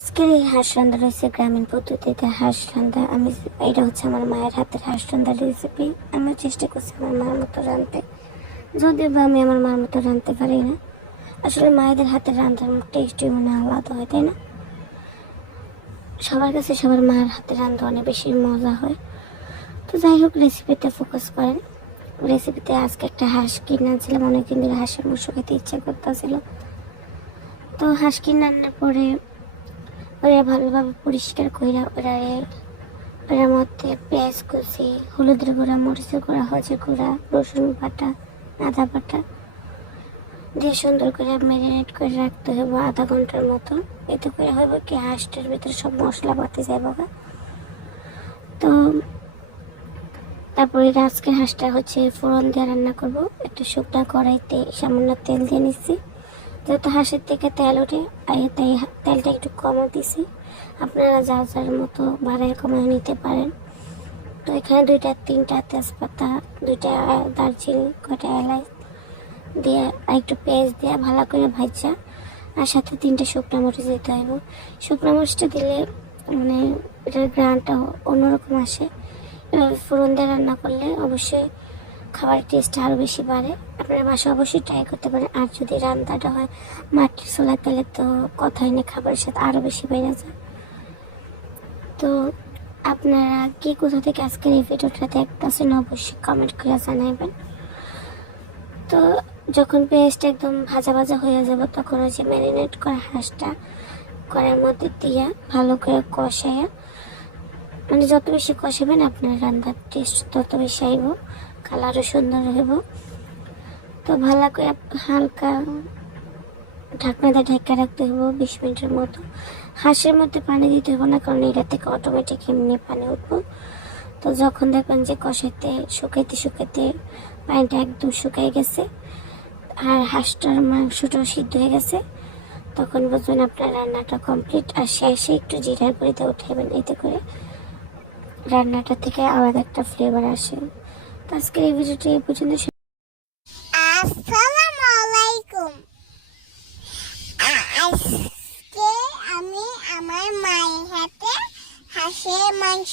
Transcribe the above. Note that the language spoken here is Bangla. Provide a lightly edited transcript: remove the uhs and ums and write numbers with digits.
আজকের এই হাঁস রান্না রয়েছে গ্রামীণ পদ্ধতিতে হাঁস রান্না। এটা হচ্ছে আমার মায়ের হাতের হাঁস রান্নার রেসিপি। আমি চেষ্টা করছি আমার মার মতো রাঁধতে, যদিও বা আমি আমার মার মতো রাঁধতে পারি না। আসলে মায়েদের হাতের রান্নার টেস্টই মনে আলাদা হয়, তাই না? সবার কাছে সবার মায়ের হাতের রান্না অনেক বেশি মজা হয়। তো যাই হোক, রেসিপিতে ফোকাস করেন। রেসিপিতে আজকে একটা হাঁস কিনে আনছিলাম, অনেকদিন ধরে হাঁসের মাংস খেতে ইচ্ছা করতেছিল। তো হাঁস কিনে আনার পরে ওরা ভালোভাবে পরিষ্কার কইরা ওরার মধ্যে পেঁয়াজ কুচি, হলুদের গুঁড়া, মরিচের গুঁড়া, হলুদের গুঁড়া, রসুন বাটা, আদা বাটা দিয়ে সুন্দর করে ম্যারিনেট করে রাখতে হবে আধা ঘন্টার মতো। এতে করে হবে কি হাঁসটার ভিতরে সব মশলা পাতে যায় বাবা। তো তারপরে আজকে হাঁসটা হচ্ছে ফোড়ন দিয়ে রান্না করব। একটা শুকনা কড়াইতে সামান্য তেল দিয়ে নিচ্ছি, যেহেতু হাঁসের থেকে তেল ওঠে তাই তেলটা একটু কমও দিছি। আপনারা যার যার মতো বাড়ায় কমায় নিতে পারেন। তো এখানে 2-3টা তেজপাতা, 2টা দারচিনি, কয়টা এলাচ দিয়ে একটু পেঁয়াজ দিয়ে ভালো করে ভাজা, আর সাথে 3টে শুকনো মরিচ দিতে হবে। শুকনো মরিচটা দিলে মানে এটার গ্রানটা অন্যরকম আসে। এভাবে ফোড়ন দিয়ে রান্না করলে অবশ্যই খাবারের টেস্ট আরও বেশি বাড়ে। আপনারা বাসায় অবশ্যই ট্রাই করতে পারেন। আর যদি রান্নাটা হয় মাটির চুলায়, তাহলে তো কথাই নেই, খাবারের সাথে আরও বেশি বেড়ে যায়। তো আপনারা কি কোথা থেকে আজকের এই ভিডিওটা দেখতেছেন অবশ্যই কমেন্ট করে জানাবেন। তো যখন পেঁয়াজটা একদম ভাজা ভাজা হয়ে যাবে, তখন ওই যে ম্যারিনেট করা হাঁসটা কড়াইয়ের মধ্যে দিয়ে ভালো করে কষাইয়া, মানে যত বেশি কষাবেন আপনার রান্নার টেস্ট তত বেশি আইব, কালারও সুন্দর হইব। তো ভালো করে হালকা ঢাকনা দিয়ে ঢেকে রাখতে হইব 20 মিনিটের মতো। হাঁসের মধ্যে পানি দিতে হইব না, কারণ এটা থেকে অটোমেটিক এমনি পানি উঠবো। তো যখন দেখবেন যে কষাইতে শুকাইতে পানিটা একদম শুকাই গেছে আর হাঁসটার মাংসটাও সিদ্ধ হয়ে গেছে, তখন বুঝবেন আপনার রান্নাটা কমপ্লিট। আর শেষে একটু জিরার গুঁড়ি দিয়ে উঠাবেন, এতে করে রান্নাটা থেকে আলাদা একটা ফ্লেভার আসে। তো আজকের এই ভিডিওটি এই পর্যন্ত। আসসালামু আলাইকুম। আজকে আমি আমার মায়ের হাতে হাঁসের মাংস